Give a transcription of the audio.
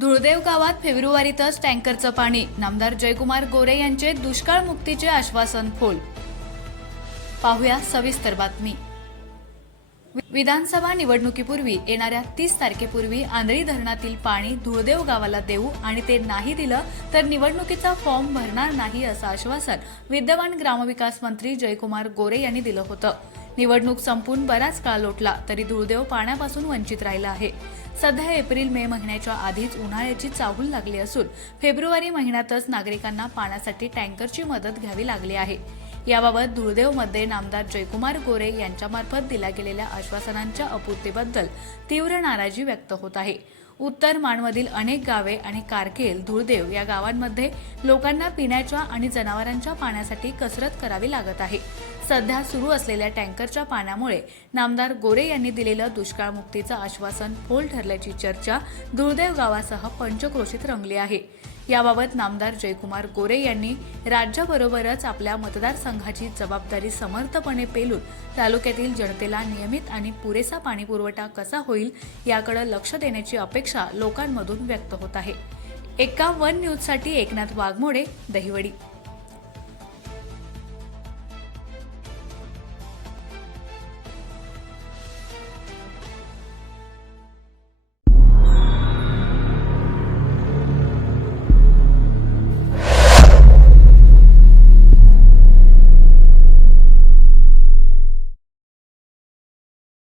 धुळदेव गावात फेब्रुवारीतच टँकरचं पाणी. नामदार जयकुमार गोरे यांचे दुष्काळ मुक्तीचे आश्वासन फोल. पाहूया सविस्तर बातमी. विधानसभा निवडणुकीपूर्वी येणाऱ्या 30 तारखेपूर्वी आंधळी धरणातील पाणी धुळदेव गावाला देऊ आणि ते नाही दिलं तर निवडणुकीचा फॉर्म भरणार नाही असं आश्वासन विद्यमान ग्रामविकास मंत्री जयकुमार गोरे यांनी दिलं होतं. निवडणूक संपून बराच काळ लोटला तरी धुळदेव पाण्यापासून वंचित राहिला आहे. सध्या एप्रिल मे महिन्याच्या आधीच उन्हाळ्याची चाहूल लागली असून फेब्रुवारी महिन्यातच नागरिकांना पाण्यासाठी टँकरची मदत घ्यावी लागली आहे. याबाबत धुळदेवमध्ये नामदार जयकुमार गोरे यांच्यामार्फत दिल्या गेलेल्या आश्वासनांच्या अपूर्तीबद्दल तीव्र नाराजी व्यक्त होत आहे. उत्तर माणमधील अनेक गावे आणि कारकेल, धुळदेव या गावांमध्ये लोकांना पिण्याच्या आणि जनावरांच्या पाण्यासाठी कसरत करावी लागत आहे. सध्या सुरू असलेल्या टँकरच्या पाण्यामुळे नामदार गोरे यांनी दिलेलं दुष्काळमुक्तीचं आश्वासन फोल ठरल्याची चर्चा धुळदेव गावासह पंचक्रोशीत रंगली आहे. याबाबत नामदार जयकुमार गोरे यांनी राज्याबरोबरच आपल्या मतदारसंघाची जबाबदारी समर्थपणे पेलून तालुक्यातील जनतेला नियमित आणि पुरेसा पाणीपुरवठा कसा होईल याकडे लक्ष देण्याची अपेक्षा लोकांमधून व्यक्त होत आहे. 51 न्यूजसाठी एकनाथ वाघमोडे, दहिवडी.